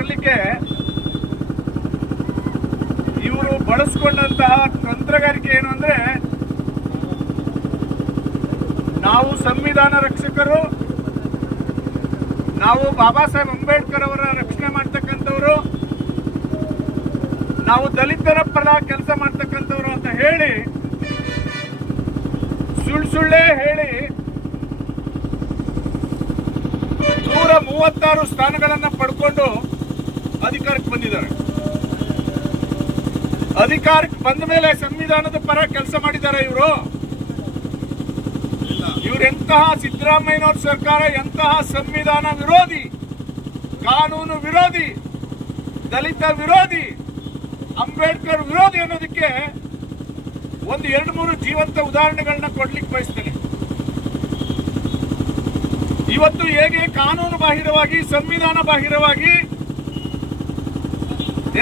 ಬರಲಿಕ್ಕೆ ಇವರು ಬಳಸ್ಕೊಂಡಂತಹ ತಂತ್ರಗಾರಿಕೆ ಏನು ಅಂದ್ರೆ, ನಾವು ಸಂವಿಧಾನ ರಕ್ಷಕರು, ನಾವು ಬಾಬಾ ಸಾಹೇಬ್ ಅಂಬೇಡ್ಕರ್ ಅವರ ರಕ್ಷಣೆ ಮಾಡ್ತಕ್ಕಂಥವ್ರು, ನಾವು ದಲಿತರ ಪರ ಕೆಲಸ ಮಾಡ್ತಕ್ಕಂಥವ್ರು ಅಂತ ಹೇಳಿ ಸುಳ್ಳೆ ಹೇಳಿ 136 ಸ್ಥಾನಗಳನ್ನ ಪಡ್ಕೊಂಡು ಅಧಿಕಾರಕ್ಕೆ ಬಂದಿದ್ದಾರೆ. ಅಧಿಕಾರಕ್ಕೆ ಬಂದ ಮೇಲೆ ಸಂವಿಧಾನದ ಪರ ಕೆಲಸ ಮಾಡಿದ್ದಾರೆ ಇವರು. ಇವರೆಂತಹ ಸಿದ್ದರಾಮಯ್ಯನವ್ರ ಸರ್ಕಾರ ಎಂತಹ ಸಂವಿಧಾನ ವಿರೋಧಿ, ಕಾನೂನು ವಿರೋಧಿ, ದಲಿತ ವಿರೋಧಿ, ಅಂಬೇಡ್ಕರ್ ವಿರೋಧಿ ಅನ್ನೋದಕ್ಕೆ ಒಂದು 2-3 ಜೀವಂತ ಉದಾಹರಣೆಗಳನ್ನ ಕೊಡ್ಲಿಕ್ಕೆ ಬಯಸ್ತೇನೆ. ಇವತ್ತು ಹೇಗೆ ಕಾನೂನು ಬಾಹಿರವಾಗಿ, ಸಂವಿಧಾನ ಬಾಹಿರವಾಗಿ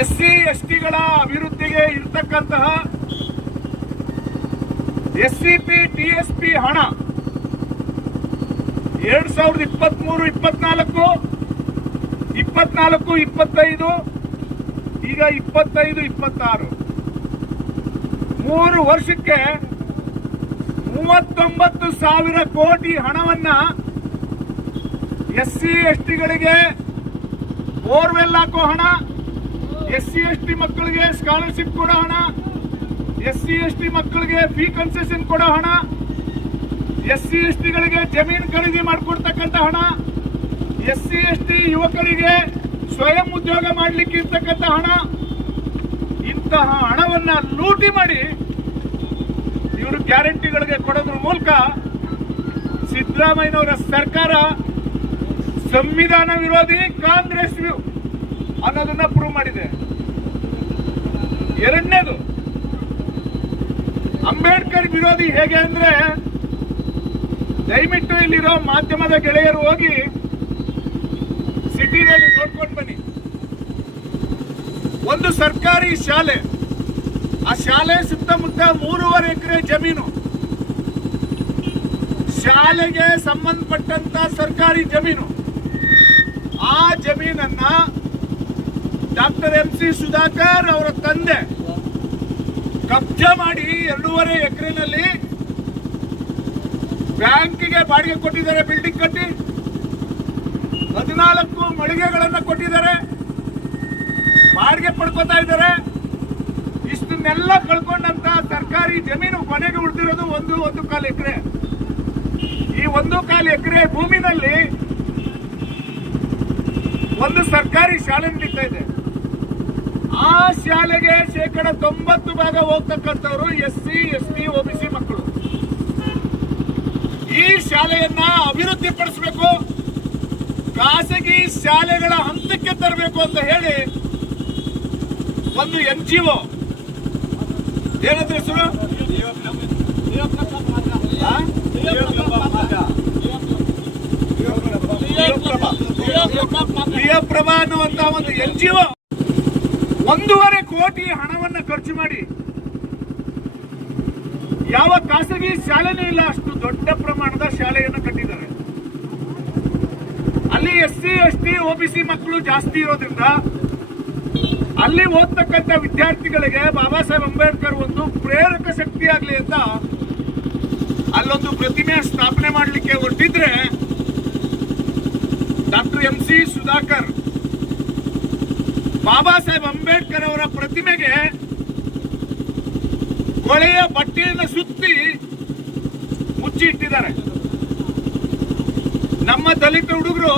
SC STಗಳ ಅಭಿವೃದ್ಧಿಗೆ ಇರತಕ್ಕಂತಹ SCP TSP ಹಣ 2023-24, 24-25, ಈಗ 25-26 3 ವರ್ಷಕ್ಕೆ 39,000 ಕೋಟಿ ಹಣವನ್ನ SC STಗಳಿಗೆ ಬೋರ್ವೆಲ್ ಹಾಕೋ ಹಣ, SC ST ಮಕ್ಕಳಿಗೆ ಸ್ಕಾಲರ್ಶಿಪ್ ಕೊಡೋ ಹಣ, SC ST ಮಕ್ಕಳಿಗೆ ಫೀ ಕನ್ಸೆಷನ್ ಕೊಡೋ ಹಣ, SC STಗಳಿಗೆ ಜಮೀನು ಖರೀದಿ ಮಾಡಿಕೊಡ್ತಕ್ಕಂಥ ಹಣ, SC ST ಯುವಕರಿಗೆ ಸ್ವಯಂ ಉದ್ಯೋಗ ಮಾಡಲಿಕ್ಕೆ ಇರ್ತಕ್ಕಂಥ ಹಣ, ಇಂತಹ ಹಣವನ್ನ ಲೂಟಿ ಮಾಡಿ ಇವರು ಗ್ಯಾರಂಟಿಗಳಿಗೆ ಕೊಡೋದ್ರ ಮೂಲಕ ಸಿದ್ದರಾಮಯ್ಯನವರ ಸರ್ಕಾರ ಸಂವಿಧಾನ ವಿರೋಧಿ, ಕಾಂಗ್ರೆಸ್ ಅನ್ನೋದನ್ನ ಪ್ರೂವ್ ಮಾಡಿದೆ. ಎರಡನೇದು, ಅಂಬೇಡ್ಕರ್ ವಿರೋಧಿ ಹೇಗೆ ಅಂದ್ರೆ, ದಯವಿಟ್ಟು ಇಲ್ಲಿರೋ ಮಾಧ್ಯಮದ ಗೆಳೆಯರು ಹೋಗಿ ಸಿಟಿನಲ್ಲಿ ನೋಡ್ಕೊಂಡು ಬನ್ನಿ. ಒಂದು ಸರ್ಕಾರಿ ಶಾಲೆ, ಆ ಶಾಲೆ ಸುತ್ತಮುತ್ತ 3.5 ಎಕರೆ ಜಮೀನು, ಶಾಲೆಗೆ ಸಂಬಂಧಪಟ್ಟಂತ ಸರ್ಕಾರಿ ಜಮೀನು. ಆ ಜಮೀನನ್ನ ಡಾಕ್ಟರ್ MC ಸುಧಾಕರ್ ಅವರ ತಂದೆ ಕಬ್ಜಾ ಮಾಡಿ 2.5 ಎಕರೆನಲ್ಲಿ ಬ್ಯಾಂಕಿಗೆ ಬಾಡಿಗೆ ಕೊಟ್ಟಿದ್ದಾರೆ, ಬಿಲ್ಡಿಂಗ್ ಕಟ್ಟಿ 14 ಮಳಿಗೆಗಳನ್ನ ಕೊಟ್ಟಿದ್ದಾರೆ, ಬಾಡಿಗೆ ಪಡ್ಕೋತಾ ಇದ್ದಾರೆ. ಇಷ್ಟನ್ನೆಲ್ಲ ಕಳ್ಕೊಂಡಂತ ಸರ್ಕಾರಿ ಜಮೀನು ಕೊನೆಗೆ ಉಳಿದಿರೋದು 1.25 ಎಕರೆ. ಈ 1.25 ಎಕರೆ ಭೂಮಿನಲ್ಲಿ ಒಂದು ಸರ್ಕಾರಿ ಶಾಲೆ ನಡೀತಾ ಇದೆ. ಆ ಶಾಲೆಗೆ 90% ಹೋಗ್ತಕ್ಕಂಥವ್ರು SC ST OBC ಮಕ್ಕಳು. ಈ ಶಾಲೆಯನ್ನ ಅಭಿವೃದ್ಧಿ ಪಡಿಸಬೇಕು, ಖಾಸಗಿ ಶಾಲೆಗಳ ಹಂತಕ್ಕೆ ತರಬೇಕು ಅಂತ ಹೇಳಿ ಒಂದು NGO, ಏನಂದ್ರೆ ಹೆಸರು, ಪ್ರಿಯಪ್ರಭಾ ಅನ್ನುವಂತ ಒಂದು NGO 1.5 ಕೋಟಿ ಹಣವನ್ನ ಖರ್ಚು ಮಾಡಿ, ಯಾವ ಖಾಸಗಿ ಶಾಲೆನೂ ಇಲ್ಲ ಅಷ್ಟು ದೊಡ್ಡ ಪ್ರಮಾಣದ ಶಾಲೆಯನ್ನು ಕಟ್ಟಿದ್ದಾರೆ. ಅಲ್ಲಿ SC ST OBC ಮಕ್ಕಳು ಜಾಸ್ತಿ ಇರೋದ್ರಿಂದ ಅಲ್ಲಿ ಓದ್ತಕ್ಕಂಥ ವಿದ್ಯಾರ್ಥಿಗಳಿಗೆ ಬಾಬಾ ಸಾಹೇಬ್ ಅಂಬೇಡ್ಕರ್ ಒಂದು ಪ್ರೇರಕ ಶಕ್ತಿ ಆಗ್ಲಿ ಅಂತ ಅಲ್ಲೊಂದು ಪ್ರತಿಮೆ ಸ್ಥಾಪನೆ ಮಾಡಲಿಕ್ಕೆ ಹೊರಟಿದ್ರೆ, ಡಾಕ್ಟರ್ MC ಸುಧಾಕರ್ ಬಾಬಾ ಸಾಹೇಬ್ ಅಂಬೇಡ್ಕರ್ ಅವರ ಪ್ರತಿಮೆಗೆ ಕೊಳೆಯ ಬಟ್ಟೆಯನ್ನು ಸುತ್ತಿ ಮುಚ್ಚಿ ಇಟ್ಟಿದ್ದಾರೆ. ನಮ್ಮ ದಲಿತ ಹುಡುಗರು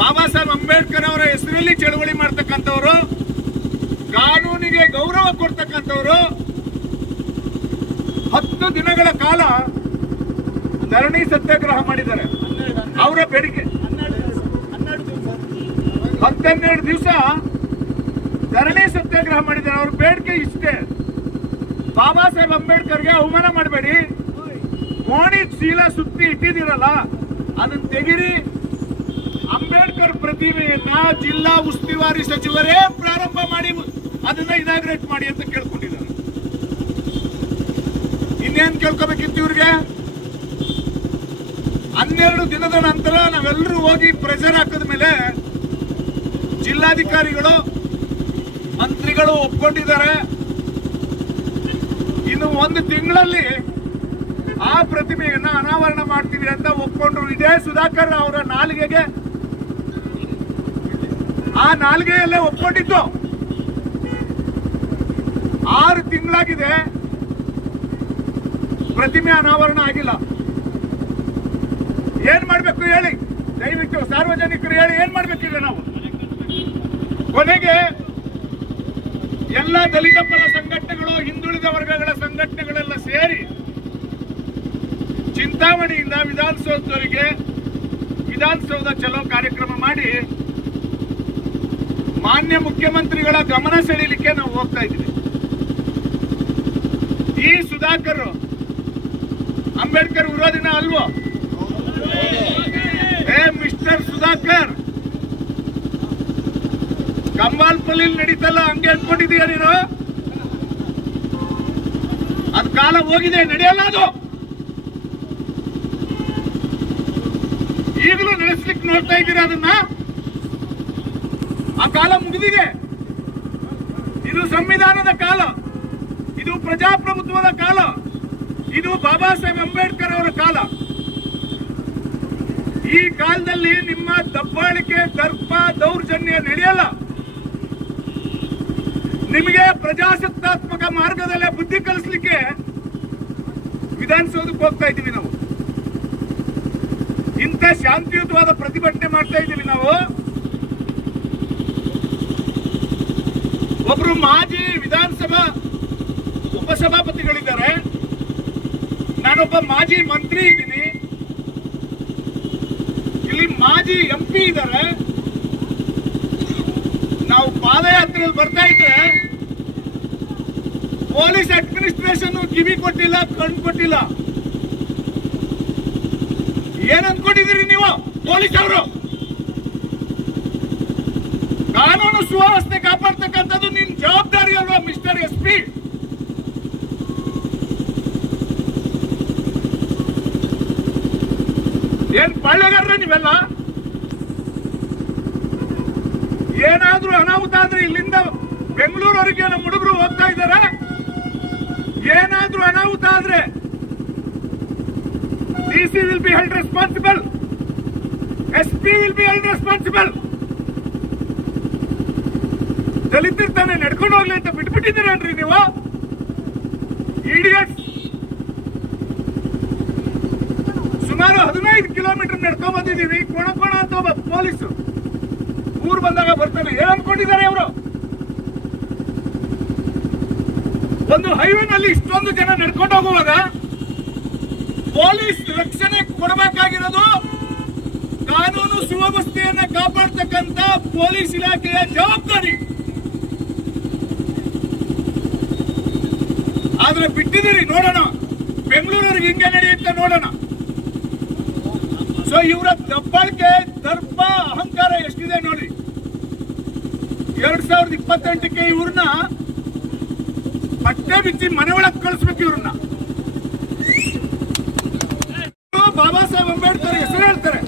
ಬಾಬಾ ಸಾಹೇಬ್ ಅಂಬೇಡ್ಕರ್ ಅವರ ಹೆಸರಲ್ಲಿ ಚಳವಳಿ ಮಾಡ್ತಕ್ಕಂಥವ್ರು, ಕಾನೂನಿಗೆ ಗೌರವ ಕೊಡ್ತಕ್ಕಂಥವ್ರು 10 ದಿನಗಳ ಕಾಲ ಧರಣಿ ಸತ್ಯಾಗ್ರಹ ಮಾಡಿದ್ದಾರೆ. ಅವರ ಬೇಡಿಕೆ 12 ದಿವಸ ಧರಣಿ ಸತ್ಯಾಗ್ರಹ ಮಾಡಿದ್ದಾರೆ. ಅವ್ರ ಬೇಡಿಕೆ ಇಷ್ಟೇ, ಬಾಬಾ ಸಾಹೇಬ್ ಅಂಬೇಡ್ಕರ್ಗೆ ಅವಮಾನ ಮಾಡಬೇಡಿ, ಕೋಣಿ ಚೀಲ ಸುತ್ತಿ ಇಟ್ಟಿದ್ದೀರಲ್ಲ ಅದನ್ನ ತೆಗಿರಿ, ಅಂಬೇಡ್ಕರ್ ಪ್ರತಿಮೆಯನ್ನ ಜಿಲ್ಲಾ ಉಸ್ತುವಾರಿ ಸಚಿವರೇ ಪ್ರಾರಂಭ ಮಾಡಿ ಅದನ್ನ ಇನಾಗ್ರೇಟ್ ಮಾಡಿ ಅಂತ ಕೇಳ್ಕೊಂಡಿದ್ದಾರೆ. ಇನ್ನೇನ್ ಕೇಳ್ಕೋಬೇಕಿತ್ತು ಇವ್ರಿಗೆ? 12 ದಿನದ ನಂತರ ನಾವೆಲ್ಲರೂ ಹೋಗಿ ಪ್ರೆಷರ್ ಹಾಕಿದ ಮೇಲೆ ಜಿಲ್ಲಾಧಿಕಾರಿಗಳು ಮಂತ್ರಿಗಳು ಒಪ್ಕೊಂಡಿದ್ದಾರೆ. ಇನ್ನು ಒಂದು ತಿಂಗಳಲ್ಲಿ ಆ ಪ್ರತಿಮೆಯನ್ನ ಅನಾವರಣ ಮಾಡ್ತೀವಿ ಅಂತ ಒಪ್ಕೊಂಡ್ರು. ಇದೇ ಸುಧಾಕರ್ ಅವರ ನಾಲಿಗೆಗೆ, ಆ ನಾಲಿಗೆಯಲ್ಲೇ ಒಪ್ಕೊಂಡಿದ್ದು. 6 ತಿಂಗಳಾಗಿದೆ, ಪ್ರತಿಮೆ ಅನಾವರಣ ಆಗಿಲ್ಲ. ಏನ್ ಮಾಡ್ಬೇಕು ಹೇಳಿ, ದಯವಿಟ್ಟು ಸಾರ್ವಜನಿಕರು ಹೇಳಿ, ಏನ್ ಮಾಡ್ಬೇಕಿದೆ ನಾವು? ಕೊನೆಗೆ ಎಲ್ಲ ದಲಿತ ಪರ ಸಂಘಟನೆಗಳು, ಹಿಂದುಳಿದ ವರ್ಗಗಳ ಸಂಘಟನೆಗಳೆಲ್ಲ ಸೇರಿ ಚಿಂತಾಮಣಿಯಿಂದ ವಿಧಾನಸೌಧದವರೆಗೆ ವಿಧಾನಸೌಧ ಚಲೋ ಕಾರ್ಯಕ್ರಮ ಮಾಡಿ ಮಾನ್ಯ ಮುಖ್ಯಮಂತ್ರಿಗಳ ಗಮನ ಸೆಳೀಲಿಕ್ಕೆ ನಾವು ಹೋಗ್ತಾ ಇದ್ದೀವಿ. ಈ ಸುಧಾಕರ್ ಅಂಬೇಡ್ಕರ್ ವಿರೋಧಿನ ಅಲ್ವೋ? ಮಿಸ್ಟರ್ ಸುಧಾಕರ್, ಕಂಬಾಲ್ಪಲ್ಲಿ ನಡೀತಲ್ಲ, ಹಂಗೆ ಅನ್ಕೊಂಡಿದೀಯ ನೀನು? ಅದ್ ಕಾಲ ಹೋಗಿದೆ, ನಡೆಯಲ್ಲ ಅದು. ಈಗಲೂ ನಡೆಸ್ಲಿಕ್ಕೆ ನೋಡ್ತಾ ಇದ್ದೀರಾ ಅದನ್ನ? ಆ ಕಾಲ ಮುಗಿದಿದೆ. ಇದು ಸಂವಿಧಾನದ ಕಾಲ, ಇದು ಪ್ರಜಾಪ್ರಭುತ್ವದ ಕಾಲ, ಇದು ಬಾಬಾ ಸಾಹೇಬ್ ಅಂಬೇಡ್ಕರ್ ಅವರ ಕಾಲ. ಈ ಕಾಲದಲ್ಲಿ ನಿಮ್ಮ ದಬ್ಬಾಳಿಕೆ, ದರ್ಪ, ದೌರ್ಜನ್ಯ ನಡೆಯಲ್ಲ. ನಿಮಗೆ ಪ್ರಜಾಸತ್ತಾತ್ಮಕ ಮಾರ್ಗದಲ್ಲೇ ಬುದ್ಧಿ ಕಲಿಸ್ಲಿಕ್ಕೆ ವಿಧಾನಸೌಧಕ್ಕೆ ಹೋಗ್ತಾ ಇದ್ದೀವಿ ನಾವು. ಇಂಥ ಶಾಂತಿಯುತವಾದ ಪ್ರತಿಭಟನೆ ಮಾಡ್ತಾ ಇದ್ದೀವಿ ನಾವು. ಒಬ್ರು ಮಾಜಿ ವಿಧಾನಸಭಾ ಉಪಸಭಾಪತಿಗಳಿದ್ದಾರೆ, ನಾನೊಬ್ಬ ಮಾಜಿ ಮಂತ್ರಿ ಇದ್ದೀನಿ, ಇಲ್ಲಿ ಮಾಜಿ MP ಇದ್ದಾರೆ. ನಾವು ಪಾದಯಾತ್ರೆಯಲ್ಲಿ ಬರ್ತಾ ಇದ್ರೆ ಪೊಲೀಸ್ ಅಡ್ಮಿನಿಸ್ಟ್ರೇಷನ್ ಕಿವಿ ಕೊಟ್ಟಿಲ್ಲ, ಕಣ್ಣು ಕೊಟ್ಟಿಲ್ಲ. ಏನ್ ಅನ್ಕೊಂಡಿದ್ದೀರಿ ನೀವು? ಪೊಲೀಸ್ ಅವರು ಕಾನೂನು ಸುವ್ಯವಸ್ಥೆ ಕಾಪಾಡ್ತಕ್ಕಂಥದ್ದು ನಿನ್ ಜವಾಬ್ದಾರಿ ಅಲ್ವಾ ಮಿಸ್ಟರ್ SP? ಏನ್ ಪಳ್ಳೆಗಾರ್ರ ನೀವೆಲ್ಲ? ಏನಾದ್ರೂ ಅನಾಹುತ ಆದ್ರೆ ಇಲ್ಲಿಂದ ಬೆಂಗಳೂರವರೆಗೆ ನಮ್ಮ ಹುಡುಗರು ಹೋಗ್ತಾ ಇದ್ದಾರೆ. ಏನಾದ್ರೂ ಅನಾಹುತ ಆದ್ರೆ DC will be held responsible, SP will be held responsible. ದಲಿತರು ತಾನೇ ನಡ್ಕೊಂಡು ಹೋಗ್ಲಿ ಅಂತ ಬಿಟ್ಬಿಟ್ಟಿದ್ದೀರೇನ್ರಿ ನೀವು? ಇಡಿಯಟ್ಸ್. ಸುಮಾರು 15 ಕಿಲೋಮೀಟರ್ ನಡ್ಕೊಂಡ್ ಬಂದಿದ್ದೀವಿ. ಕೋಣ ಅಂತ ಒಬ್ಬ ಪೊಲೀಸು ಊರು ಬಂದಾಗ ಬರ್ತಾನೆ. ಏನ್ ಅನ್ಕೊಂಡಿದ್ದಾರೆ ಅವರು? ಒಂದು ಹೈವೇನಲ್ಲಿ ಇಷ್ಟೊಂದು ಜನ ನಡ್ಕೊಂಡು ಹೋಗುವಾಗ ಪೊಲೀಸ್ ರಕ್ಷಣೆ ಕೊಡಬೇಕಾಗಿರೋದು ಕಾನೂನು ಸುವ್ಯವಸ್ಥೆಯನ್ನ ಕಾಪಾಡ್ತಕ್ಕಂತ ಪೊಲೀಸ್ ಇಲಾಖೆಯ ಜವಾಬ್ದಾರಿ. ಆದ್ರೆ ಬಿಟ್ಟಿದ್ದೀರಿ. ನೋಡೋಣ ಬೆಂಗಳೂರಿಗೆ ಹಿಂಗೆ ನಡೆಯುತ್ತೆ, ನೋಡೋಣ. ಸೊ ಇವರ ದಬ್ಬಾಳಿಕೆ, ದರ್ಪ, ಅಹಂಕಾರ ಎಷ್ಟಿದೆ ನೋಡಿ. 2028ಕ್ಕೆ ಇವ್ರನ್ನ ಬಟ್ಟೆ ಬಿಚ್ಚಿ ಮನೆ ಒಳಗೆ ಕಳಿಸ್ಬೇಕು. ಇವ್ರನ್ನ ಬಾಬಾ ಸಾಹೇಬ್ ಅಂಬೇಡ್ಕರ್ ಹೆಸರು ಹೇಳ್ತಾರೆ.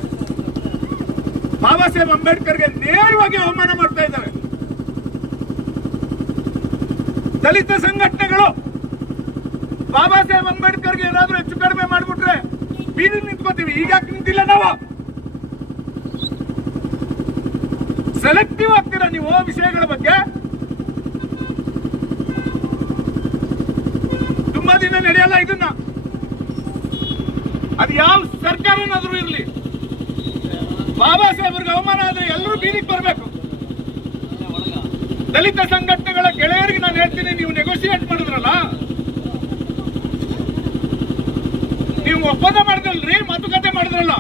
ಬಾಬಾ ಸಾಹೇಬ್ ಅಂಬೇಡ್ಕರ್ಗೆ ನೇರವಾಗಿ ಅವಮಾನ ಮಾಡ್ತಾ ಇದ್ದಾರೆ. ದಲಿತ ಸಂಘಟನೆಗಳು ಬಾಬಾ ಸಾಹೇಬ್ ಅಂಬೇಡ್ಕರ್ಗೆ ಏನಾದ್ರೂ ಹೆಚ್ಚು ಕಡಿಮೆ ಮಾಡ್ಬಿಟ್ರೆ ಬೀದಿ ನಿಂತ್ಕೋತೀವಿ. ಈಗ ನಿಂತಿಲ್ಲ ನಾವು. ಸೆಲೆಕ್ಟಿವ್ ಆಗ್ತೀರಾ ನೀವು ವಿಷಯಗಳ ಬಗ್ಗೆ. ತುಂಬಾ ದಿನ ನಡೆಯಲ್ಲ ಇದನ್ನ. ಅದು ಯಾವ ಸರ್ಕಾರನಾದ್ರೂ ಇರಲಿ, ಬಾಬಾ ಸಾಹೇಬ್ರಿಗೆ ಅವಮಾನ ಆದ್ರೆ ಎಲ್ಲರೂ ಬೀದಿಗೆ ಬರಬೇಕು. ದಲಿತ ಸಂಘಟನೆಗಳ ಗೆಳೆಯರಿಗೆ ನಾನು ಹೇಳ್ತೀನಿ, ನೀವು ನೆಗೋಸಿಯೇಟ್ ಮಾಡಿದ್ರಲ್ಲ, ನೀವು ಒಪ್ಪಂದ ಮಾಡಿದ್ರಲ್ರಿ, ಮಾತುಕತೆ ಮಾಡಿದ್ರಲ್ಲ,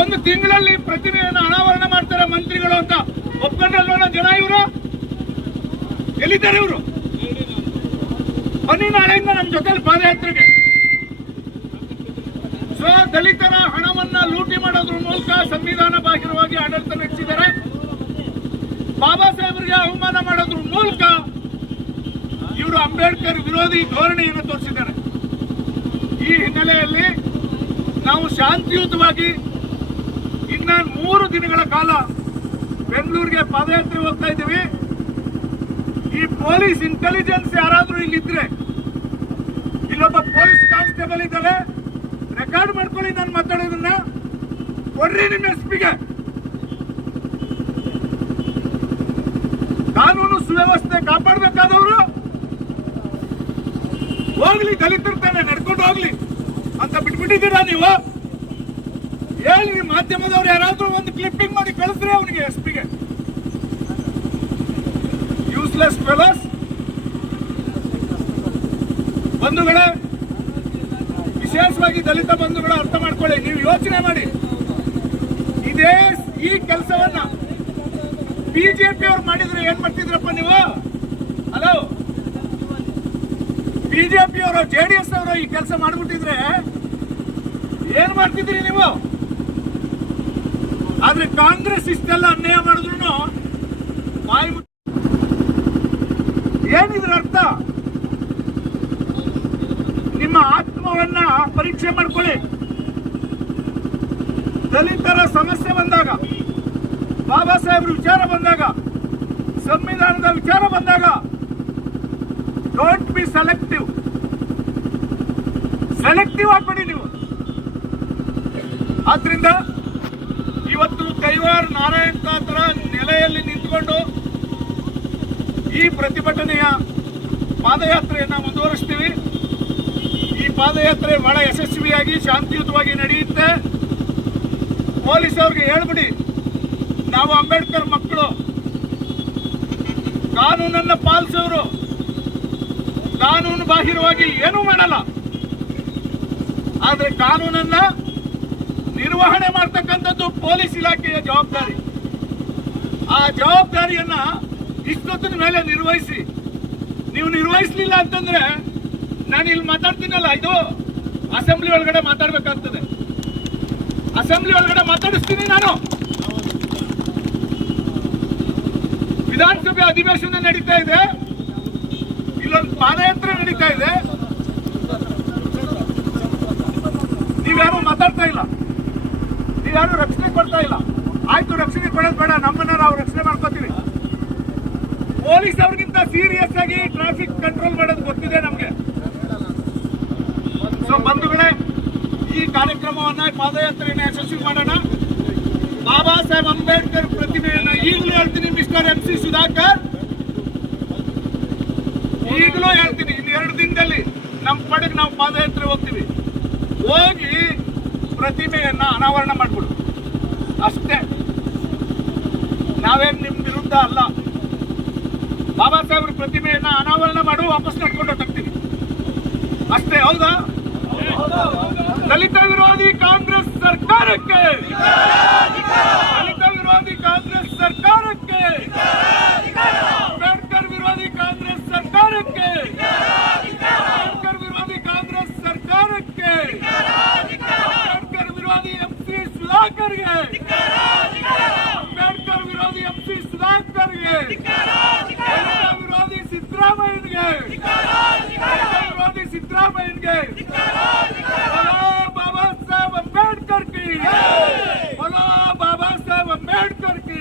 1 ತಿಂಗಳಲ್ಲಿ ಪ್ರತಿಮೆಯನ್ನು ಅನಾವರಣ ಮಾಡ್ತಾರೆ ಮಂತ್ರಿಗಳು ಅಂತ ಒಪ್ಕೊಂಡ್ರಲ್ವ ಜನ? ಇವರು ಎಲ್ಲಿದ್ದಾರೆ? ಇವರು ಬನ್ನಿ ನಾಳೆಯಿಂದ ನಮ್ಮ ಜೊತೆ ಪಾದಯಾತ್ರೆಗೆ. ಸೊ ದಲಿತರ ಹಣವನ್ನ ಲೂಟಿ ಮಾಡೋದ್ರ ಮೂಲಕ ಸಂವಿಧಾನ ಬಾಹಿರವಾಗಿ ಆಡಳಿತ ನಡೆಸಿದ್ದಾರೆ. ಬಾಬಾ ಸಾಹೇಬರಿಗೆ ಅವಮಾನ ಮಾಡೋದ್ರ ಮೂಲಕ ಇವರು ಅಂಬೇಡ್ಕರ್ ವಿರೋಧಿ ಧೋರಣೆಯನ್ನು ತೋರಿಸಿದ್ದಾರೆ. ಈ ಹಿನ್ನೆಲೆಯಲ್ಲಿ ನಾವು ಶಾಂತಿಯುತವಾಗಿ ಇನ್ನ 3 ದಿನಗಳ ಕಾಲ ಬೆಂಗಳೂರಿಗೆ ಪಾದಯಾತ್ರೆ ಹೋಗ್ತಾ ಇದ್ದೀವಿ. ಈ ಪೊಲೀಸ್ ಇಂಟೆಲಿಜೆನ್ಸ್ ಯಾರಾದ್ರೂ ಇಲ್ಲಿದ್ರೆ, ಇಲ್ಲೊಬ್ಬ ಪೊಲೀಸ್ ಕಾನ್ಸ್ಟೇಬಲ್ ಇದ್ದಾರೆ, ರೆಕಾರ್ಡ್ ಮಾಡ್ಕೊಳ್ಳಿ ನಾನು ಮಾತಾಡೋದನ್ನ, ಕೊಡ್ರಿ ನಿಮ್ಮ ಎಸ್ಪಿಗೆ. ಕಾನೂನು ಸುವ್ಯವಸ್ಥೆ ಕಾಪಾಡಬೇಕಾದವರು ಹೋಗ್ಲಿ, ದಲಿತರ್ತಾನೆ ನಡ್ಕೊಂಡು ಹೋಗ್ಲಿ ಅಂತ ಬಿಟ್ಬಿಟ್ಟಿದ್ದೀರಾ ನೀವು? ಹೇಳಿ, ಮಾಧ್ಯಮದವ್ರು ಯಾರಾದ್ರೂ ಒಂದು ಕ್ಲಿಪ್ಪಿಂಗ್ ಮಾಡಿ ಕಳಿಸ್ರಿ ಅವನಿಗೆ, ಎಸ್ಪಿಗೆ. Useless fellows. ಬಂಧುಗಳೇ, ವಿಶೇಷವಾಗಿ ದಲಿತ ಬಂಧುಗಳು ಅರ್ಥ ಮಾಡ್ಕೊಳ್ಳಿ. ನೀವು ಯೋಚನೆ ಮಾಡಿ, ಈ ಕೆಲಸವನ್ನ ಬಿಜೆಪಿ ಅವ್ರು ಮಾಡಿದ್ರೆ ಏನ್ ಮಾಡ್ತಿದ್ರಪ್ಪ ನೀವು? ಹಲೋ, ಬಿಜೆಪಿ ಅವರು, ಜೆಡಿಎಸ್ ಅವರು ಈ ಕೆಲಸ ಮಾಡ್ಬಿಟ್ಟಿದ್ರೆ ಏನ್ ಮಾಡ್ತಿದ್ರಿ ನೀವು? ಆದ್ರೆ ಕಾಂಗ್ರೆಸ್ ಇಷ್ಟೆಲ್ಲ ಅನ್ಯಾಯ ಮಾಡಿದ್ರು ಬಾಯಿ ಏನಿದ್ರ ಅರ್ಥ? ನಿಮ್ಮ ಆತ್ಮವನ್ನ ಪರೀಕ್ಷೆ ಮಾಡ್ಕೊಳ್ಳಿ. ದಲಿತರ ಸಮಸ್ಯೆ ಬಂದಾಗ, ಬಾಬಾ ಸಾಹೇಬ್ರ ವಿಚಾರ ಬಂದಾಗ, ಸಂವಿಧಾನದ ವಿಚಾರ ಬಂದಾಗ, ಡೋಂಟ್ ಬಿ ಸೆಲೆಕ್ಟಿವ್ ಆಗ್ಬೇಡಿ ನೀವು. ಆದ್ರಿಂದ ಇವತ್ತು ಕೈವಾರ್ ನಾರಾಯಣ್ ತಾತರ ನೆಲೆಯಲ್ಲಿ ನಿಂತ್ಕೊಂಡು ಈ ಪ್ರತಿಭಟನೆಯ ಪಾದಯಾತ್ರೆಯನ್ನ ಮುಂದುವರಿಸ್ತೀವಿ. ಈ ಪಾದಯಾತ್ರೆ ಬಹಳ ಯಶಸ್ವಿಯಾಗಿ ಶಾಂತಿಯುತವಾಗಿ ನಡೆಯುತ್ತೆ. ಪೊಲೀಸ್ ಅವ್ರಿಗೆ ಹೇಳ್ಬಿಡಿ, ನಾವು ಅಂಬೇಡ್ಕರ್ ಮಕ್ಕಳು, ಕಾನೂನನ್ನ ಪಾಲಿಸೋರು, ಕಾನೂನು ಬಾಹಿರವಾಗಿ ಏನೂ ಮಾಡಲ್ಲ. ಆದ್ರೆ ಕಾನೂನನ್ನ ನಿರ್ವಹಣೆ ಮಾಡ್ತಕ್ಕಂಥದ್ದು ಪೊಲೀಸ್ ಇಲಾಖೆಯ ಜವಾಬ್ದಾರಿ. ಆ ಜವಾಬ್ದಾರಿಯನ್ನ ಇಷ್ಟೊತ್ತಿನ ಮೇಲೆ ನಿರ್ವಹಿಸಿ. ನೀವು ನಿರ್ವಹಿಸಲಿಲ್ಲ ಅಂತಂದ್ರೆ ನಾನು ಇಲ್ಲಿ ಮಾತಾಡ್ತೀನಲ್ಲ, ಇದು ಅಸೆಂಬ್ಲಿ ಒಳಗಡೆ ಮಾತಾಡ್ಬೇಕಾಗ್ತದೆ. ಅಸೆಂಬ್ಲಿ ಒಳಗಡೆ ಮಾತಾಡಿಸ್ತೀನಿ ನಾನು. ವಿಧಾನಸಭೆ ಅಧಿವೇಶನ ನಡೀತಾ ಇದೆ, ಇಲ್ಲೊಂದು ಪಾದಯಾತ್ರೆ ನಡೀತಾ ಇದೆ, ನೀವ್ಯಾರು ಮಾತಾಡ್ತಾ ಇಲ್ಲ, ನೀವ್ಯಾರು ರಕ್ಷಣೆ ಕೊಡ್ತಾ ಇಲ್ಲ. ಆಯ್ತು, ರಕ್ಷಣೆ ಕೊಡೋದು ಬೇಡ, ನಮ್ಮನ್ನ ನಾವು ರಕ್ಷಣೆ ಮಾಡ್ಕೋತೀವಿ. ಪೊಲೀಸ್ ಅವ್ರಿಗಿಂತ ಸೀರಿಯಸ್ ಆಗಿ ಟ್ರಾಫಿಕ್ ಕಂಟ್ರೋಲ್ ಮಾಡೋದು ಗೊತ್ತಿದೆ ನಮ್ಗೆ. ಸೊ ಬಂಧುಗಳೇ, ಈ ಕಾರ್ಯಕ್ರಮವನ್ನ, ಪಾದಯಾತ್ರೆಯನ್ನ ಯಶಸ್ವಿ ಮಾಡೋಣ. ಬಾಬಾ ಸಾಹೇಬ್ ಅಂಬೇಡ್ಕರ್ ಪ್ರತಿಮೆಯನ್ನ ಈಗಲೂ ಹೇಳ್ತೀನಿ, ಮಿಸ್ಟರ್ MC ಸುಧಾಕರ್, ಈಗಲೂ ಹೇಳ್ತೀನಿ, ಇನ್ನು 2 ದಿನದಲ್ಲಿ ನಮ್ಮ ಪಡೆಗೆ ನಾವು ಪಾದಯಾತ್ರೆ ಹೋಗ್ತೀವಿ. ಹೋಗಿ ಪ್ರತಿಮೆಯನ್ನ ಅನಾವರಣ ಮಾಡ್ಬಿಡು ಅಷ್ಟೇ. ನಾವೇನ್ ನಿಮ್ ವಿರುದ್ಧ ಅಲ್ಲ. ಬಾಬಾ ಸಾಹೇಬ್ರ ಪ್ರತಿಮೆಯನ್ನ ಅನಾವರಣ ಮಾಡು, ವಾಪಸ್ ನಡ್ಕೊಂಡು ಹೋಗ್ತೀವಿ ಅಷ್ಟೇ. ಹೌದಾ? ದಲಿತ ವಿರೋಧಿ ಕಾಂಗ್ರೆಸ್ ಸರ್ಕಾರಕ್ಕೆ, ದಲಿತ ವಿರೋಧಿ ಕಾಂಗ್ರೆಸ್ ಸರ್ಕಾರಕ್ಕೆ, ಅಂಬೇಡ್ಕರ್ ವಿರೋಧಿ ಕಾಂಗ್ರೆಸ್ ಸರ್ಕಾರಕ್ಕೆ, ಅಂಬೇಡ್ಕರ್ ವಿರೋಧಿ ಕಾಂಗ್ರೆಸ್ ಸರ್ಕಾರಕ್ಕೆ, ಅಂಬೇಡ್ಕರ್ ವಿರೋಧಿ MC ಸುಧಾಕರ್ಗೆ, ಅಂಬೇಡ್ಕರ್ ವಿರೋಧಿ MC ಸುಧಾಕರ್ಗೆ, ದಲಿತ ವಿರೋಧಿ ಸಿದ್ದರಾಮಯ್ಯನಿಗೆ, ದಲಿತ ವಿರೋಧಿ ಸಿದ್ದರಾಮಯ್ಯನಿಗೆ, ಬಾಬಾ ಸಾಹೇಬ್ ಅಂಬೇಡ್ಕರ್ ಕಿ, ಬಾಬಾ ಸಾಹೇಬ್ ಅಂಬೇಡ್ಕರ್ ಕಿ.